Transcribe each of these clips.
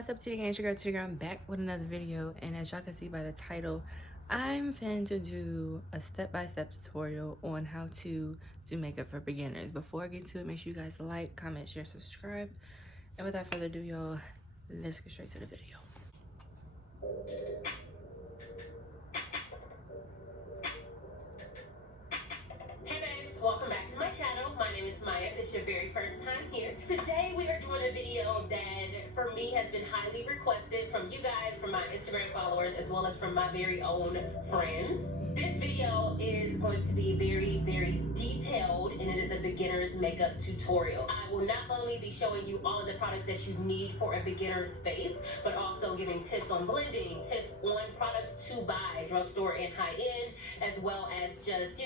What's up to you guys? Your girl Tigger. I'm back with another video, and as y'all can see by the title, I'm finna to do a step-by-step tutorial on how to do makeup for beginners. Before I get to it, make sure you guys like, comment, share, subscribe, and without further ado, y'all, let's get straight to the video. Hey babes, welcome back to my channel. My name is Maya. If this is your very first time here. Today we are doing a video that for me has been highly requested from you guys, from my Instagram followers, as well as from my very own friends. This video is going to be very detailed, and it is a beginner's makeup tutorial. I will not only be showing you all of the products that you need for a beginner's face, but also giving tips on blending, tips on products to buy, drugstore and high-end, as well as just,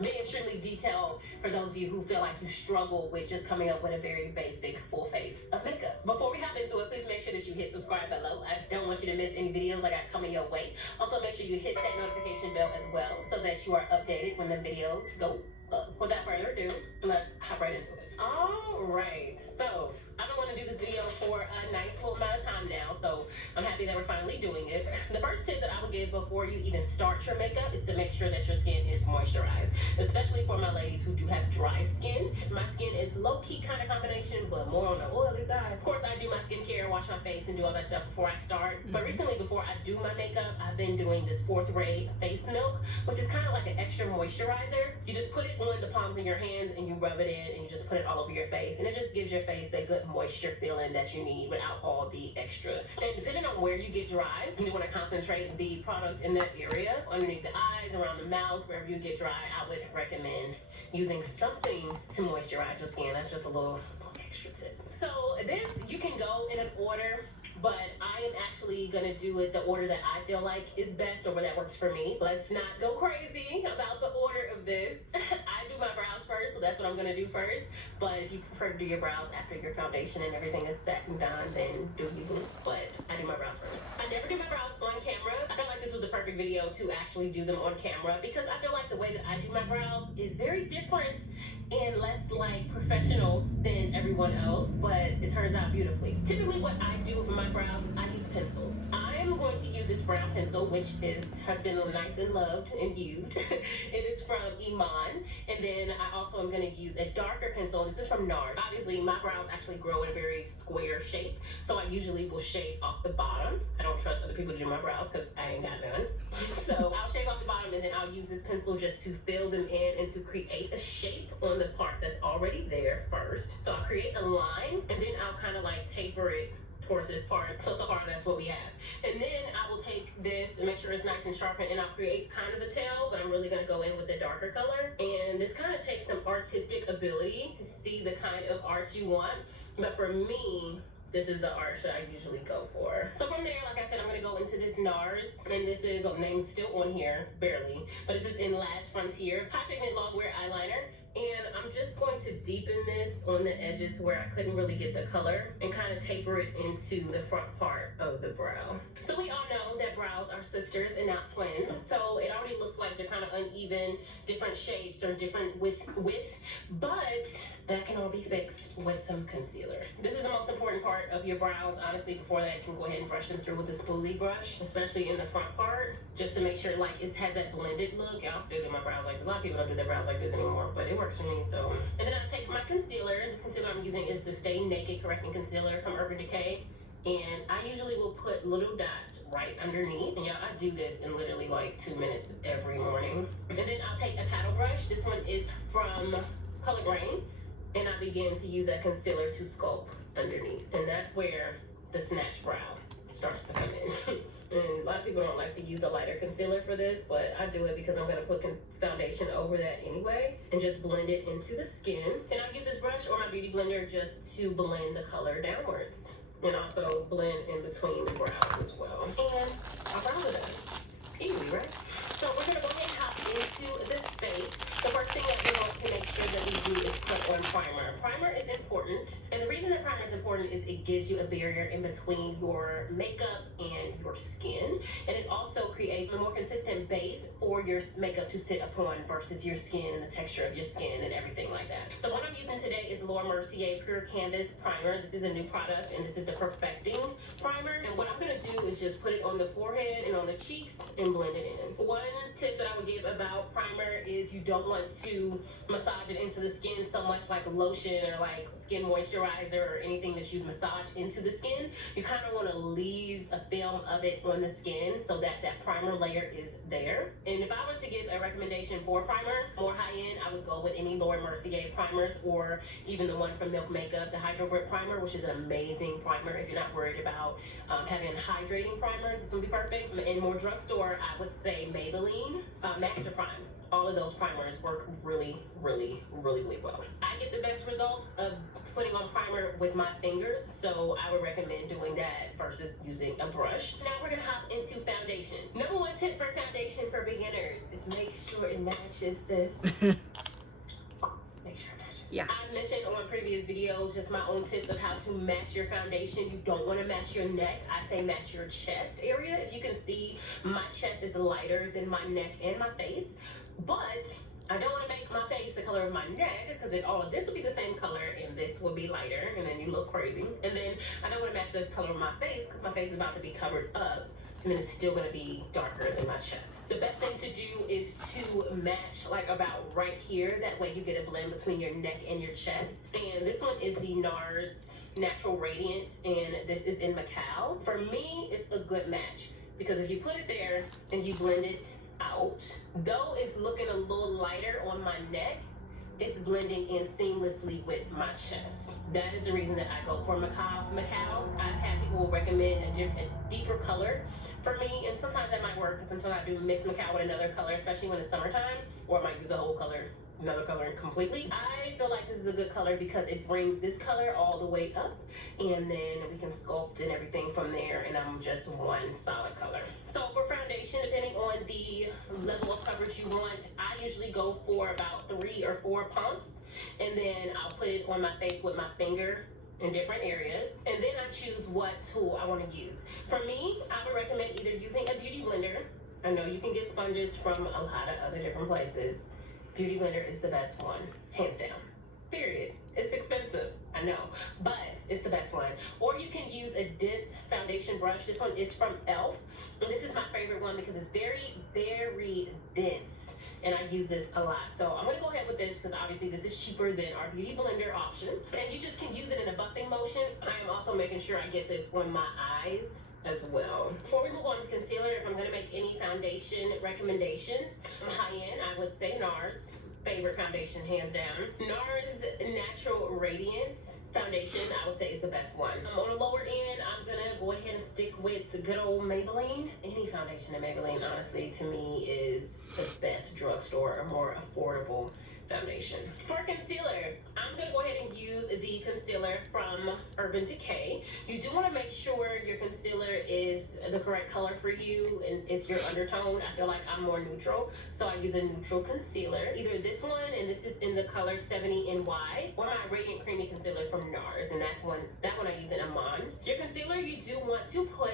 being extremely detailed for those of you who feel like you struggle with just coming up with a very basic full face of makeup. Before we hop into it, please make sure that you hit subscribe below. I don't want you to miss any videos I got coming your way. Also, make sure you hit that notification bell as well so that you are updated when the videos go up. Without further ado, let's hop right into it. All right, so I've been wanting to do this video for a nice little amount of time now, so I'm happy that we're finally doing it. The first tip that I would give before you even start your makeup is to make sure that your skin is moisturized, especially for my ladies who do have dry skin. My skin is low-key kind of combination, but more on the oily side. Of course, I do my skincare, wash my face, and do all that stuff before I start. But recently, before I do my makeup, I've been doing this 4th Ray face milk, which is kind of like an extra moisturizer. You just put it on the palms of your hands and you rub it in, and you just put it all over your face, and it just gives your face a good moisture feeling that you need without all the extra. And depending on where you get dry, you want to concentrate the product in that area, underneath the eyes, around the mouth, wherever you get dry. I would recommend using something to moisturize your skin. That's just a little extra tip. So this, you can go in an order, but I am actually gonna do it the order that I feel like is best, or that works for me. Let's not go crazy about the order of this. I do my brows first, so that's what I'm gonna do first. But if you prefer to do your brows after your foundation and everything is set and done, then do you. But I do my brows first. I never do my brows on camera. I felt like this was the perfect video to actually do them on camera, because I feel like the way that I do my brows is very different and less like professional than everyone else, but it turns out beautifully. Typically what I do with my brows is I use pencils. I am going to use this brown pencil, which has been nice and loved and used. It is from Iman. And then I also am going to use a darker pencil. This is from NARS. Obviously my brows actually grow in a very square shape, so I usually will shave off the bottom. I don't trust other people to do my brows because I ain't got none. So I'll shave off the bottom, and then I'll use this pencil just to fill them in and to create a shape on the part that's already there first. So I'll create a line, and then I'll kind of like taper it towards this part. So far that's what we have. And then I will take this and make sure it's nice and sharpened, and I'll create kind of a tail, but I'm really gonna go in with a darker color. And this kind of takes some artistic ability to see the kind of art you want. But for me, this is the art that I usually go for. So from there, like I said, I'm gonna go into this NARS, and this is, the name's still on here, barely, but this is in Last Frontier High Pigment Longwear Eyeliner. And I'm just going to deepen this on the edges where I couldn't really get the color, and kind of taper it into the front part of the brow. So we all know that brows are sisters and not twins, so it already looks like they're kind of uneven, different shapes or different width, but that can all be fixed with some concealers. This is the most important part of your brows. Honestly, before that, you can go ahead and brush them through with a spoolie brush, especially in the front part, just to make sure like it has that blended look. Y'all still do my brows like this. A lot of people don't do their brows like this anymore, but it works for me. So, and then I take my concealer. This concealer I'm using is the Stay Naked Correcting Concealer from Urban Decay. And I usually will put little dots right underneath. And y'all, I do this in literally like 2 minutes every morning. And then I'll take a paddle brush. This one is from Color Grain. And I begin to use that concealer to sculpt underneath. And that's where the snatch brow starts to come in. And a lot of people don't like to use a lighter concealer for this, but I do it because I'm going to put foundation over that anyway and just blend it into the skin. And I use this brush or my beauty blender just to blend the color downwards, and also blend in between the brows as well. And our brows are done. Easy, right? So we're going to go ahead and hop into this face. The first thing that we want to make sure that we do is put on primer. Primer is important, and the reason that that primer is important is it gives you a barrier in between your makeup and your skin, and it also creates a more consistent base for your makeup to sit upon versus your skin and the texture of your skin and everything like that. The one I'm using today is Laura Mercier Pure Canvas Primer. This is a new product, and this is the Perfecting Primer. And what I'm going to do is just put it on the forehead and on the cheeks and blend it in. One tip that I would give about primer is you don't want to massage it into the skin so much like a lotion or like skin moisturizer or anything that's used massage into the skin. You kind of want to leave a film of it on the skin so that that primer layer is there. And if I was to give a recommendation for a primer, more high-end, I would go with any Laura Mercier primers, or even the one from Milk Makeup, the Hydro Grip Primer, which is an amazing primer if you're not worried about having a hydrating primer. This would be perfect. In more drugstore, I would say Maybelline Master Prime. All of those primers work really, really, really, really well. I get the best results of putting on primer with my fingers, so I would recommend doing that versus using a brush. Now we're gonna hop into foundation. Number one tip for foundation for beginners is make sure it matches, sis. Make sure it matches. Yeah. I've mentioned on previous videos just my own tips of how to match your foundation. You don't want to match your neck. I say match your chest area. If you can see, my chest is lighter than my neck and my face, but I don't want to make my face the color of my neck, because then all of this will be the same color and this will be lighter, and then you look crazy. And then I don't want to match the color of my face because my face is about to be covered up, and then it's still going to be darker than my chest. The best thing to do is to match like about right here. That way you get a blend between your neck and your chest. And this one is the NARS Natural Radiance, and this is in Macao. For me, it's a good match because if you put it there and you blend it out, though it's looking a little lighter on my neck, it's blending in seamlessly with my chest. That is the reason that I go for Macao. I've had people recommend a deeper color for me, and sometimes that might work, because sometimes I do mix Macao with another color, especially when it's summertime, or I might use a whole color, another color completely. I feel like this is a good color because it brings this color all the way up, and then we can sculpt and everything from there, and I'm just one solid color. So for foundation, depending on the level of coverage you want, I usually go for about 3 or 4 pumps, and then I'll put it on my face with my finger in different areas, and then I choose what tool I want to use. For me, I would recommend either using a beauty blender. I know you can get sponges from a lot of other different places. Beauty blender is the best one, hands down. Period. It's expensive, I know, but it's the best one. Or you can use a dense foundation brush. This one is from e.l.f. And this is my favorite one because it's very, very dense, and I use this a lot. So I'm gonna go ahead with this because obviously this is cheaper than our beauty blender option. And you just can use it in a buffing motion. I am also making sure I get this on my eyes as well. Before we move on to concealer, if I'm gonna make any foundation recommendations, high-end, I would say NARS. Favorite foundation, hands down. NARS Natural Radiance foundation, I would say, is the best one. On the lower end, I'm gonna go ahead and stick with the good old Maybelline. Any foundation at Maybelline, honestly, to me is the best drugstore or more affordable foundation. For concealer, I'm gonna go ahead and use the concealer from Urban Decay. You do want to make sure your concealer is the correct color for you and it's your undertone. I feel like I'm more neutral, so I use a neutral concealer. Either this one, and this is in the color 70NY, or my Radiant Creamy Concealer from NARS, and that one I use in Amon. Your concealer, you do want to put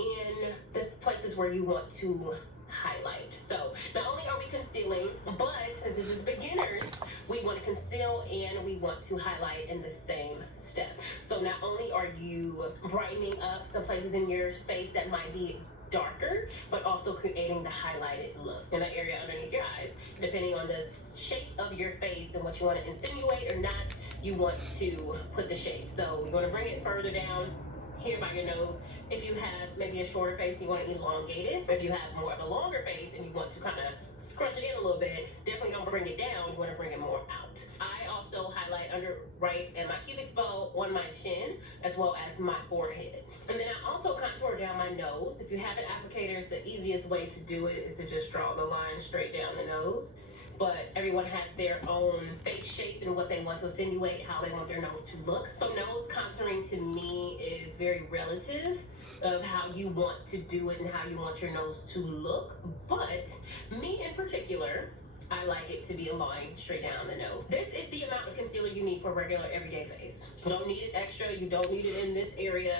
in the places where you want to highlight. So not only are we concealing, but since this is beginners, we want to conceal and we want to highlight in the same step. So not only are you brightening up some places in your face that might be darker, but also creating the highlighted look in the area underneath your eyes. Depending on the shape of your face and what you want to insinuate or not, you want to put the shape. So you want to bring it further down here by your nose. If you have maybe a shorter face, you want to elongate it. If you have more of a longer face and you want to kind of scrunch it in a little bit, definitely don't bring it down. You want to bring it more out. I also highlight under right and my cupid's bow on my chin, as well as my forehead. And then I also contour down my nose. If you have an applicator, the easiest way to do it is to just draw the line straight down the nose. But everyone has their own face shape and what they want to insinuate, how they want their nose to look. So nose contouring to me is very relative of how you want to do it and how you want your nose to look. But me in particular, I like it to be a line straight down the nose. This is the amount of concealer you need for a regular everyday face. You don't need it extra, you don't need it in this area.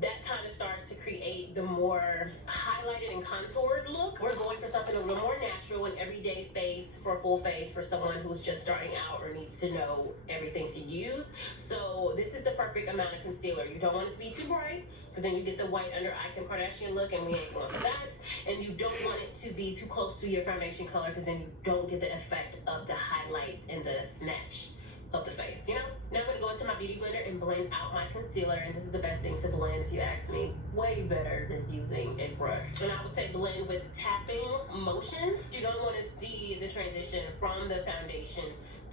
That kind of starts to create the more highlighted and contoured look. We're going for something a little more natural and everyday face for a full face for someone who's just starting out or needs to know everything to use. So this is the perfect amount of concealer. You don't want it to be too bright, because then you get the white under eye Kim Kardashian look, and we ain't going for that. And you don't want it to be too close to your foundation color, because then you don't get the effect of the highlight and the snatch of the face, you know? Now I'm gonna go into my beauty blender and blend out my concealer, and this is the best thing to blend if you ask me. Way better than using a brush. And I would say blend with tapping motion. You don't wanna see the transition from the foundation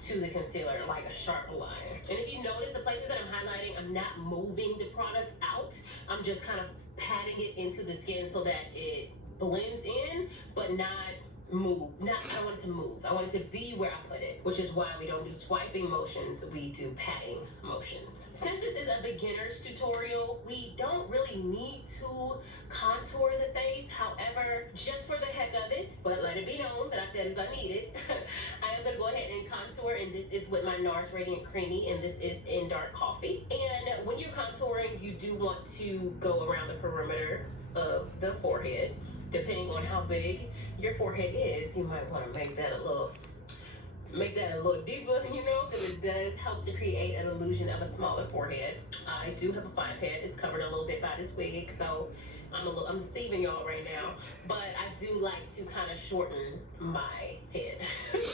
to the concealer like a sharp line. And if you notice the places that I'm highlighting, I'm not moving the product out. I'm just kind of patting it into the skin so that it blends in, but not move. I don't want it to move. I want it to be where I put it, which is why we don't do swiping motions, we do patting motions. Since this is a beginner's tutorial, we don't really need to contour the face. However, just for the heck of it, but let it be known that I said it's unneeded, I am gonna go ahead and contour, and this is with my NARS Radiant Creamy, and this is in Dark Coffee. And when you're contouring, you do want to go around the perimeter of the forehead. Depending on how big your forehead is, you might want to make that a little deeper, you know, because it does help to create an illusion of a smaller forehead. I do have a 5-head. It's covered a little bit by this wig, so I'm deceiving y'all right now, but I do like to kind of shorten my head.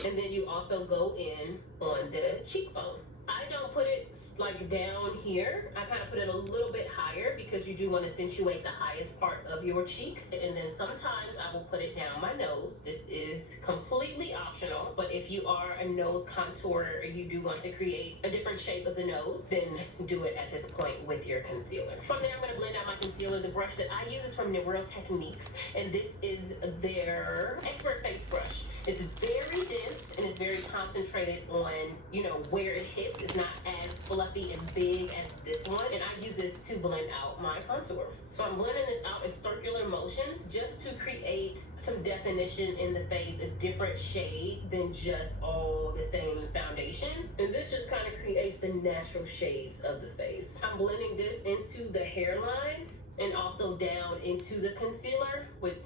And then you also go in on the cheekbone. I don't put it like down here. I kind of put it a little bit higher because you do want to accentuate the highest part of your cheeks. And then sometimes I will put it down my nose. This is completely optional, but if you are a nose contourer, you do want to create a different shape of the nose, then do it at this point with your concealer. From there, I'm going to blend out my concealer. The brush that I use is from Neuro Techniques, and this is their Expert Face Brush. It's very dense and it's very concentrated on, you know, where it hits. It's not as fluffy and big as this one. And I use this to blend out my contour. So I'm blending this out in circular motions just to create some definition in the face, a different shade than just all the same foundation. And this just kind of creates the natural shades of the face. I'm blending this into the hairline and also down into the concealer with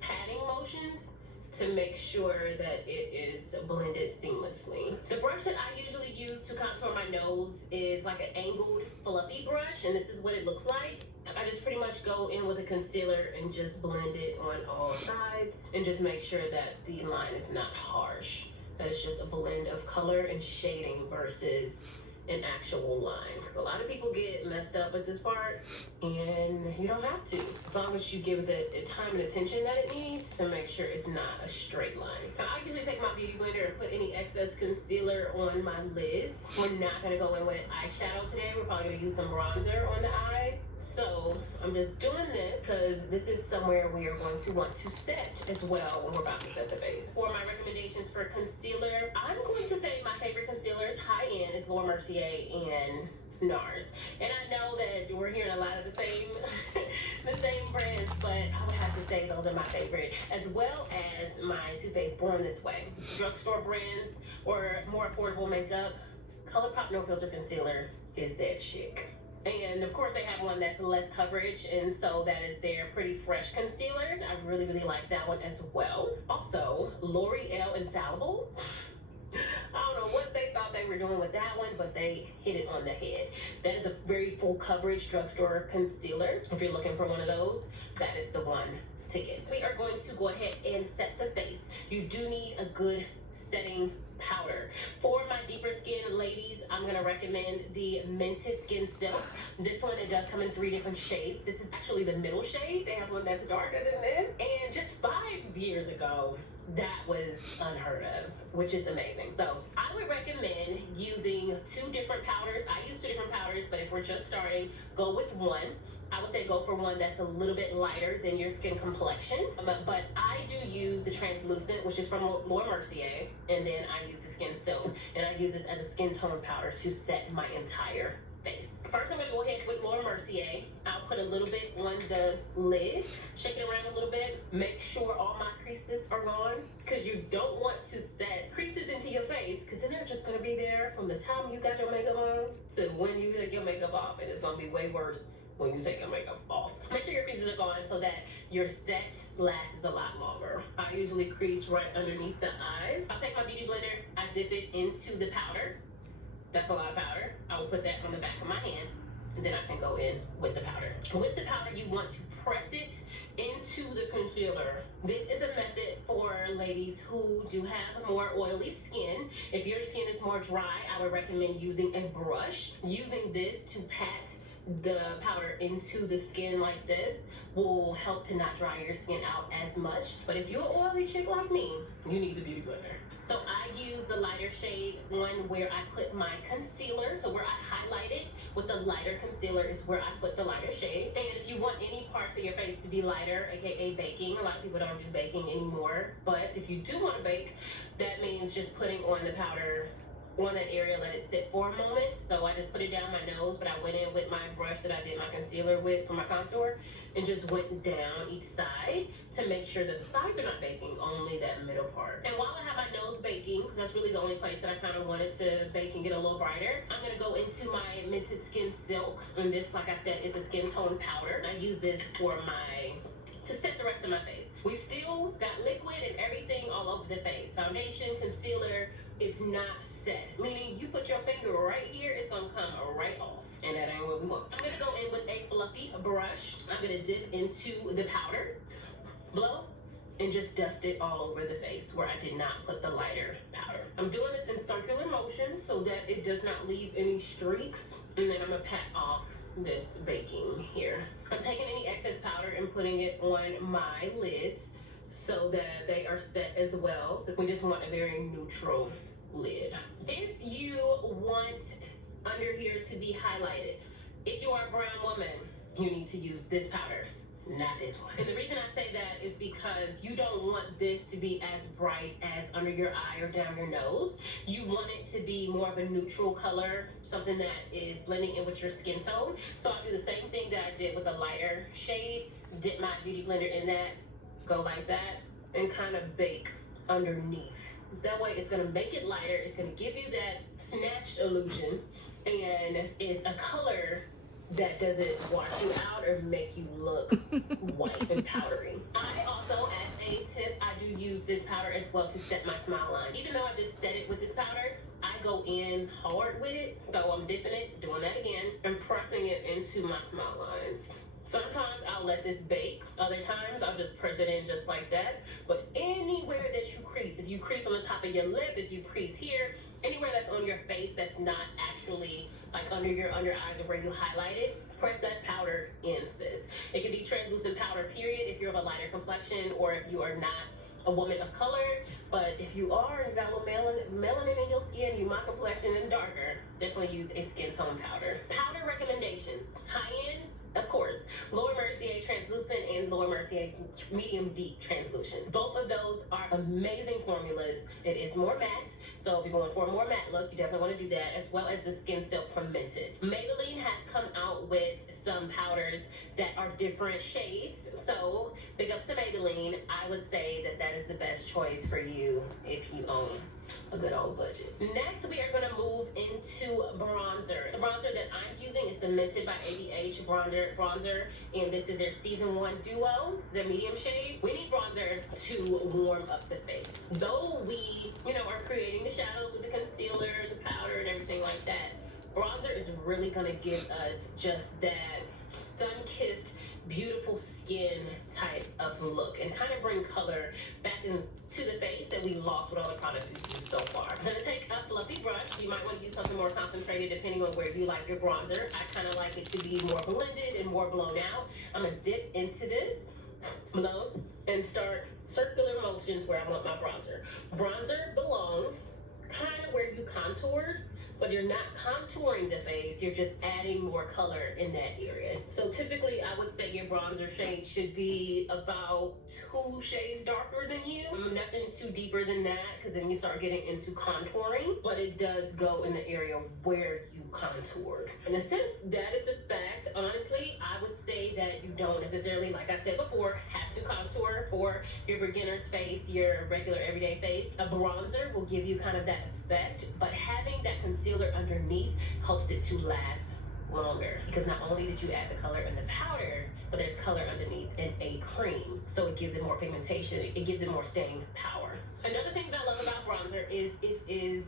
patting motions to make sure that it is blended seamlessly. The brush that I usually use to contour my nose is like an angled fluffy brush, and this is what it looks like. I just pretty much go in with a concealer and just blend it on all sides and just make sure that the line is not harsh. That it's just a blend of color and shading versus an actual line. Because a lot of people get messed up with this part, and you don't have to. As long as you give it the time and attention that it needs to make sure it's not a straight line. Now, I usually take my beauty blender and put any excess concealer on my lids. We're not gonna go in with eyeshadow today. We're probably gonna use some bronzer on the eyes. So I'm just doing this because this is somewhere we are going to want to set as well when we're about to set the base. For my recommendations for concealer, I'm going to say my favorite concealers high-end is Laura Mercier and NARS. And I know that we're hearing a lot of the same the same brands, but I would have to say those are my favorite, as well as my Too Faced Born This Way. Drugstore brands or more affordable makeup, ColourPop No Filter Concealer is that chick. And of course they have one that's less coverage, and so that is their Pretty Fresh concealer. I really, really like that one as well. Also, L'Oreal Infallible. I don't know what they thought they were doing with that one, but they hit it on the head. That is a very full coverage drugstore concealer. If you're looking for one of those, that is the one to get. We are going to go ahead and set the face. You do need a good setting powder. For my deeper skin ladies, I'm gonna recommend the Mented Skin Silk. This one, it does come in 3 different shades. This is actually the middle shade. They have one that's darker than this. And just 5 years ago, that was unheard of, which is amazing. So I would recommend using 2 different powders. I use 2 different powders, but if we're just starting, go with one. I would say go for one that's a little bit lighter than your skin complexion. But I do use the translucent, which is from Laura Mercier, and then I use the Skin Silk, and I use this as a skin tone powder to set my entire face. First, I'm gonna go ahead with Laura Mercier. I'll put a little bit on the lid, shake it around a little bit, make sure all my creases are gone, because you don't want to set creases into your face, because then they're just gonna be there from the time you got your makeup on to when you take your makeup off, and it's gonna be way worse when you take your makeup off. Make sure your creases are gone so that your set lasts a lot longer. I usually crease right underneath the eye. I'll take my beauty blender, I dip it into the powder. That's a lot of powder. I will put that on the back of my hand, and then I can go in with the powder. With the powder, you want to press it into the concealer. This is a method for ladies who do have more oily skin. If your skin is more dry, I would recommend using a brush. Using this to pat the powder into the skin like this will help to not dry your skin out as much. But if you're an oily chick like me, you need the beauty blender. So I use the lighter shade one where I put my concealer. So where I highlight it with the lighter concealer is where I put the lighter shade. And if you want any parts of your face to be lighter, aka baking, a lot of people don't do baking anymore, but if you do want to bake, that means just putting on the powder on that area, let it sit for a moment. So I just put it down my nose, but I went in with my brush that I did my concealer with for my contour and just went down each side to make sure that the sides are not baking, only that middle part. And while I have my nose baking, because that's really the only place that I kind of wanted to bake and get a little brighter, I'm gonna go into my Mented Skin Silk. And this, like I said, is a skin tone powder. I use this to set the rest of my face. We still got liquid and everything all over the face. Foundation, concealer, it's not set. Meaning you put your finger right here, it's gonna come right off. And that ain't what we want. I'm gonna go in with a fluffy brush. I'm gonna dip into the powder, blow, and just dust it all over the face where I did not put the lighter powder. I'm doing this in circular motion so that it does not leave any streaks. And then I'm gonna pat off this baking here. I'm taking any excess powder and putting it on my lids so that they are set as well. So we just want a very neutral lid. If you want under here to be highlighted, if you are a brown woman, you need to use this powder, not this one. And the reason I say that is because you don't want this to be as bright as under your eye or down your nose. You want it to be more of a neutral color, something that is blending in with your skin tone. So I'll do the same thing that I did with a lighter shade, dip my beauty blender in that, go like that, and kind of bake underneath. That way it's gonna make it lighter, it's gonna give you that snatched illusion, and it's a color that doesn't wash you out or make you look white and powdery. I also, as a tip, I do use this powder as well to set my smile line. Even though I just set it with this powder, I go in hard with it. So I'm dipping it, doing that again, and pressing it into my smile lines. Sometimes I'll let this bake. Other times I'll just press it in just like that. But anywhere that you crease, if you crease on the top of your lip, if you crease here, anywhere that's on your face that's not actually like under your under eyes or where you highlight it, press that powder in, sis. It can be translucent powder, period, if you're of a lighter complexion or if you are not a woman of color. But if you are and you got a little melanin in your skin, you my complexion and darker, definitely use a skin tone powder. Powder recommendations. High end, of course, Laura Mercier Translucent and Laura Mercier Medium Deep Translucent. Both of those are amazing formulas. It is more matte, so if you're going for a more matte look, you definitely want to do that, as well as the Skin Silk from Mented. Maybelline has come out with some powders that are different shades, so big ups to Maybelline. I would say that that is the best choice for you if you own a good old budget. Next, we are going to move into bronzer. The bronzer that I'm using is the Mented by ABH bronzer, and this is their Season 1 Duo. This is their medium shade. We need bronzer to warm up the face. Though we, are creating the shadows with the concealer, the powder, and everything like that, bronzer is really going to give us just that sun-kissed, beautiful skin type of look and kind of bring color back into the face that we lost with all the products we've used so far. I'm gonna take a fluffy brush. You might want to use something more concentrated depending on where you like your bronzer. I kind of like it to be more blended and more blown out. I'm gonna dip into this, blow, and start circular motions where I want my bronzer. Bronzer belongs kind of where you contoured, but you're not contouring the face, you're just adding more color in that area. So typically I would say your bronzer shade should be about 2 shades darker than you. Nothing too deeper than that, because then you start getting into contouring, but it does go in the area where you contoured. In a sense, that is a fact. Honestly, I would say that you don't necessarily, like I said before, have to contour for your beginner's face, your regular everyday face. A bronzer will give you kind of that effect, but having that concealer underneath helps it to last longer, because not only did you add the color in the powder, but there's color underneath in a cream, so it gives it more pigmentation, it gives it more staying power. Another thing that I love about bronzer is it is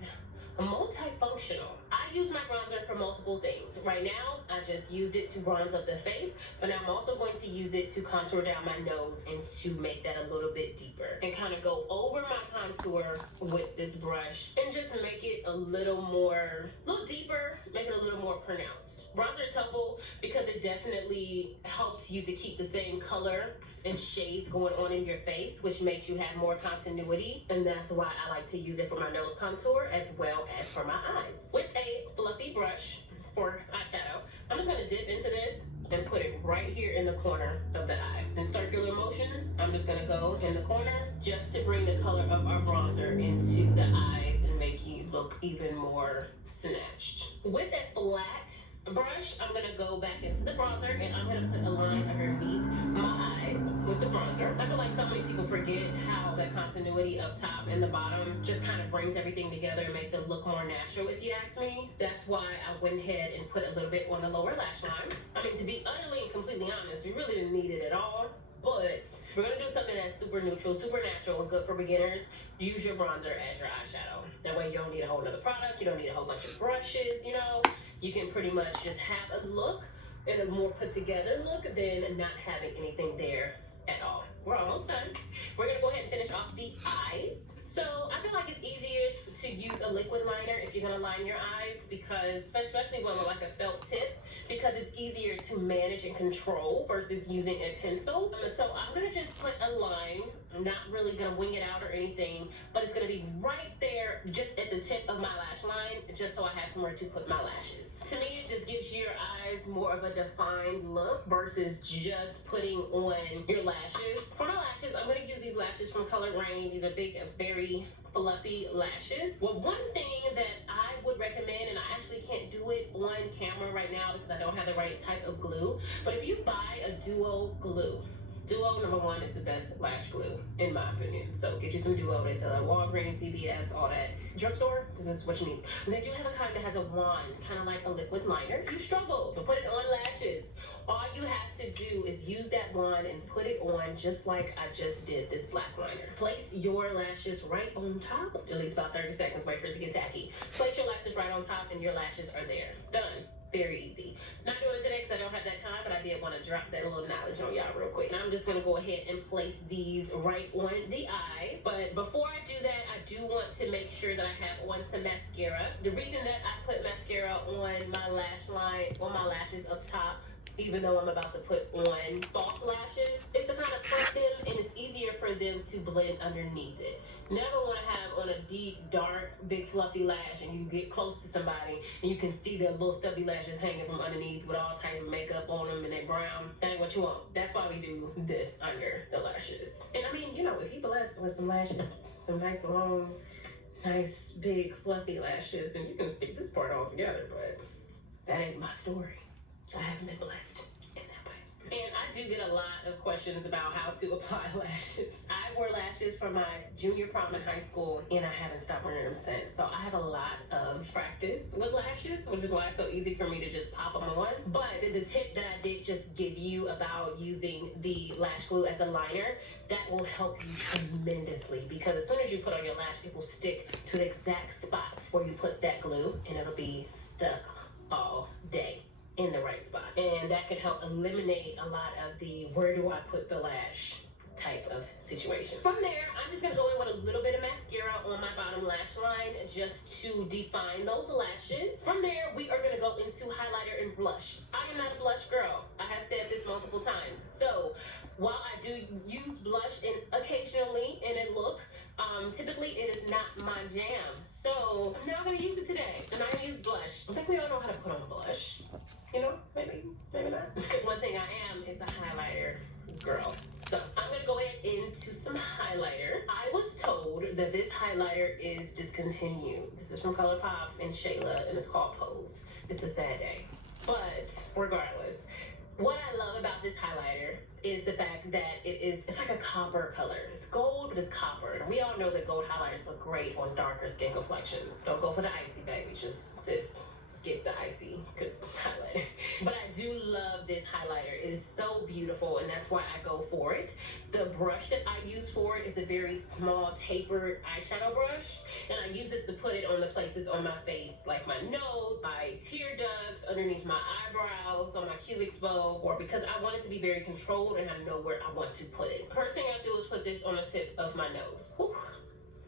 multifunctional. I use my bronzer for multiple things. Right now, I just used it to bronze up the face, but now I'm also going to use it to contour down my nose and to make that a little bit deeper and kind of go over my contour with this brush and just make it a little deeper, make it a little more pronounced. Bronzer is helpful because it definitely helps you to keep the same color and shades going on in your face, which makes you have more continuity, and that's why I like to use it for my nose contour as well as for my eyes. With a fluffy brush for eyeshadow, I'm just gonna dip into this and put it right here in the corner of the eye. In circular motions, I'm just gonna go in the corner just to bring the color of our bronzer into the eyes and make you look even more snatched. With a flat brush, I'm gonna go back into the bronzer and I'm gonna put a line underneath my eyes with the bronzer. I feel like so many people forget how that continuity up top and the bottom just kind of brings everything together and makes it look more natural, if you ask me. That's why I went ahead and put a little bit on the lower lash line. I mean, to be utterly and completely honest, we really didn't need it at all, but we're gonna do something that's super neutral, super natural, and good for beginners. Use your bronzer as your eyeshadow. That way you don't need a whole other product, you don't need a whole bunch of brushes, you know. You can pretty much just have a look and a more put together look than not having anything there at all. We're almost done. We're gonna go ahead and finish off the eyes. So I feel like it's easiest to use a liquid liner if you're gonna line your eyes, because especially one with like a felt tip, because it's easier to manage and control versus using a pencil. So I'm gonna just put a line. I'm not really gonna wing it out or anything, but it's gonna be right there just at the tip of my lash line, just so I have somewhere to put my lashes. To me, it just gives your eyes more of a defined look versus just putting on your lashes. For my lashes, I'm gonna use these lashes from Color Rain. These are big, very fluffy lashes. Well, one thing that I would recommend, and I actually can't do it on camera right now because I don't have the right type of glue, but if you buy a Duo glue, Duo #1 is the best lash glue, in my opinion. So get you some Duo. They sell at Walgreens, CVS, all that. Drugstore, this is what you need. And they do have a kind that has a wand, kind of like a liquid liner. You struggle to put it on lashes. All you have to do is use that wand and put it on just like I just did this black liner. Place your lashes right on top, at least about 30 seconds, wait for it to get tacky. Place your lashes right on top and your lashes are there. Done. Very easy. Not doing it today because I don't have that time, but I did want to drop that little knowledge on y'all real quick. And I'm just going to go ahead and place these right on the eyes. But before I do that, I do want to make sure that I have on some mascara. The reason that I put mascara on my lash line, on my lashes up top, even though I'm about to put on false lashes, is to kind of press them, and it's easier for them to blend underneath it. Never want to have on a deep, dark, big, fluffy lash and you get close to somebody and you can see their little stubby lashes hanging from underneath with all type of makeup on them and they're brown. That ain't what you want. That's why we do this under the lashes. And I mean, you know, if you blessed with some lashes, some nice long, nice, big, fluffy lashes, then you can skip this part altogether, but that ain't my story. I haven't been blessed in that way. And I do get a lot of questions about how to apply lashes. I wore lashes for my junior prom in high school, and I haven't stopped wearing them since. So I have a lot of practice with lashes, which is why it's so easy for me to just pop them on. But the tip that I did just give you about using the lash glue as a liner, that will help you tremendously, because as soon as you put on your lash, it will stick to the exact spots where you put that glue, and it'll be stuck all day in the right spot. And that can help eliminate a lot of the where do I put the lash type of situation. From there, I'm just gonna go in with a little bit of mascara on my bottom lash line just to define those lashes. From there, we are gonna go into highlighter and blush. I am not a blush girl. I have said this multiple times. So while I do use blush occasionally in a look, Typically it is not my jam. So I'm now gonna use it today. I'm not gonna use blush. I think we all know how to put on blush. You know, maybe not. One thing I am is a highlighter girl. So I'm gonna go ahead into some highlighter. I was told that this highlighter is discontinued. This is from ColourPop and Shayla, and it's called Pose. It's a sad day. But regardless, what I love about this highlighter is the fact that it's like a copper color. It's gold, but it's copper. And we all know that gold highlighters look great on darker skin complexions. Don't go for the icy, baby. Just skip the icy because highlighter. But I do love this highlighter. It is so beautiful, and that's why I go for it. The brush that I use for it is a very small tapered eyeshadow brush, and I use this to put it on the places on my face, like my nose, my tear ducts, underneath my eyebrows, on my cubic bow, or because I want it to be very controlled and I know where I want to put it. First thing I do is put this on the tip of my nose. Whew,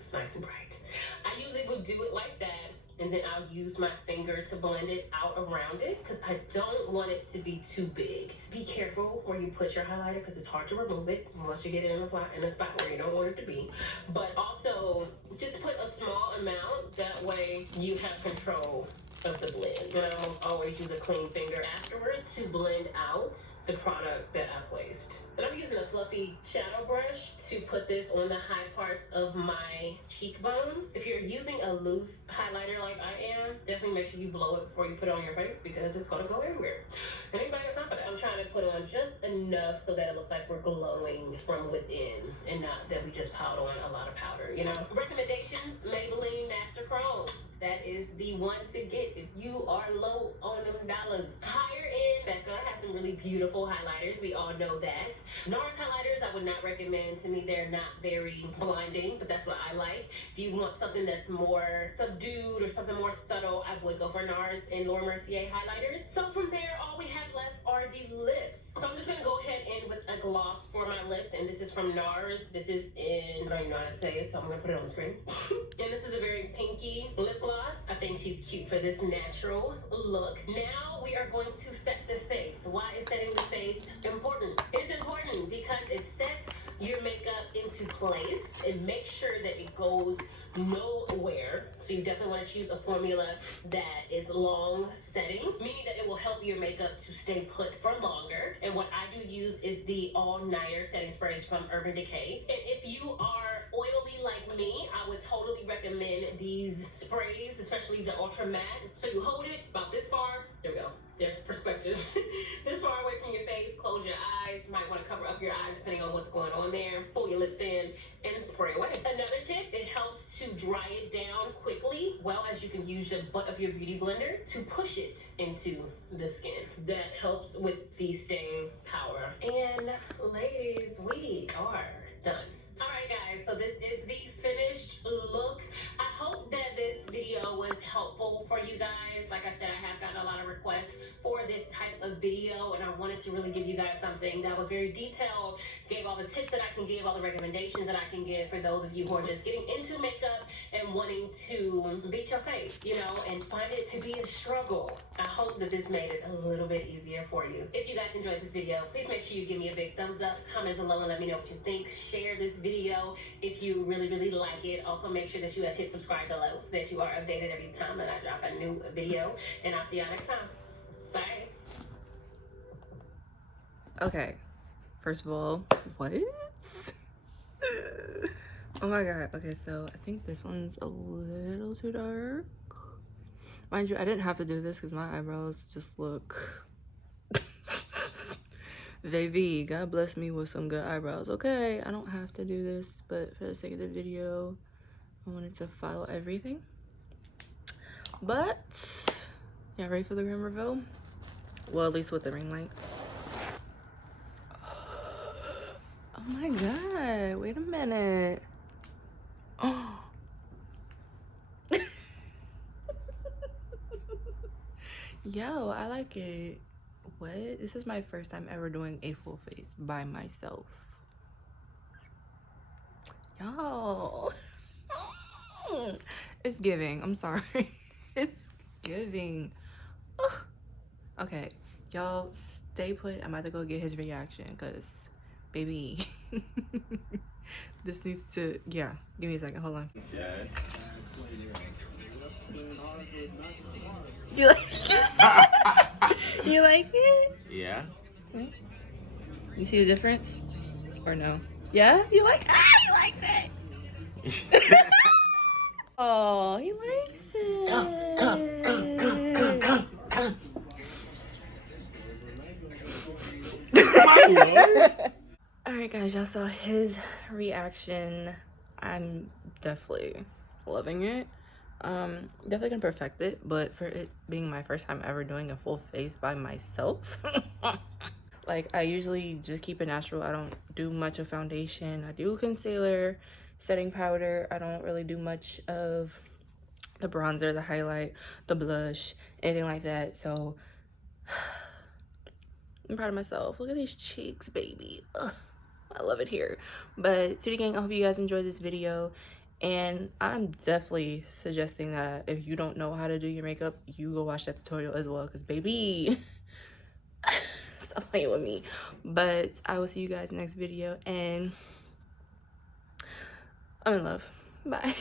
it's nice and bright. I usually would do it like that, and then I'll use my finger to blend it out around it because I don't want it to be too big. Be careful where you put your highlighter because it's hard to remove it once you get it in a spot where you don't want it to be. But also, just put a small amount, that way you have control of the blend. And I'll always use a clean finger afterward to blend out the product that I placed. And I'm using a fluffy shadow brush to put this on the high parts of my cheekbones. If you're using a loose highlighter like I am, definitely make sure you blow it before you put it on your face because it's gonna go everywhere. And anybody got time for that? I'm trying to put on just enough so that it looks like we're glowing from within and not that we just piled on a lot of powder, you know? Recommendations, Maybelline Master Chrome. That is the one to get if you are low on them dollars. Higher end, Becca has some really beautiful highlighters. We all know that. NARS highlighters, I would not recommend. To me, they're not very blinding, but that's what I like. If you want something that's more subdued or something more subtle, I would go for NARS and Laura Mercier highlighters. So from there, all we have left are the lips. So I'm just gonna go ahead in with a gloss for my lips, and this is from NARS. This is in, I don't even know how to say it, so I'm gonna put it on the screen. And this is a very pinky lip gloss. I think she's cute for this natural look. Now we are going to set the face. Why is setting the face important? It's important because it sets your makeup into place and make sure that it goes nowhere. So you definitely want to choose a formula that is long setting, meaning that it will help your makeup to stay put for longer. And what I do use is the all-nighter setting sprays from Urban Decay. And if you are oily like me, I would totally recommend these sprays, especially the Ultra Matte. So you hold it about this far. There we go. There's perspective. This far away from your face, close your eyes. Might want to cover up your eyes depending on what's going on there. Pull your lips in and spray away. Another tip, it helps to dry it down quickly, well as you can use the butt of your beauty blender to push it into the skin. That helps with the staying power. And ladies, we are done. Alright guys, so this is the finished look. I hope that this video was helpful for you guys. Like I said, I have gotten a lot of requests for this type of video, and I wanted to really give you guys something that was very detailed, gave all the tips that I can give, all the recommendations that I can give for those of you who are just getting into makeup and wanting to beat your face, you know, and find it to be a struggle. I hope that this made it a little bit easier for you. If you guys enjoyed this video, please make sure you give me a big thumbs up, comment below and let me know what you think. Share this video if you really like it. Also make sure that you have hit subscribe below so that you are updated every time that I drop a new video, and I'll see y'all next time. Bye. Okay, first of all, what? Oh my god. Okay, so I think this one's a little too dark. Mind you, I didn't have to do this because my eyebrows just look baby, God bless me with some good eyebrows. Okay, I don't have to do this, but for the sake of the video, I wanted to follow everything. But yeah, ready for the grand reveal? Well, at least with the ring light. Oh my god, wait a minute. Oh. Yo, I like it. What? This is my first time ever doing a full face by myself. Y'all. It's giving. I'm sorry. It's giving. Ugh. Okay, y'all stay put. I'm about to go get his reaction because, baby, This needs to, yeah. Give me a second. Hold on. Dad. You like You like it? Yeah. You see the difference? Or no? Yeah? You like you like that? Oh, he likes it. Alright guys, y'all saw his reaction. I'm definitely loving it. Definitely gonna perfect it, but for it being my first time ever doing a full face by myself, like I usually just keep it natural. I don't do much of foundation. I do concealer, setting powder. I don't really do much of the bronzer, the highlight, the blush, anything like that. So I'm proud of myself. Look at these cheeks, baby. Ugh, I love it here. But Tootie Gang, I hope you guys enjoyed this video. And I'm definitely suggesting that if you don't know how to do your makeup, you go watch that tutorial as well. Because, baby, stop playing with me. But I will see you guys next video. And I'm in love. Bye.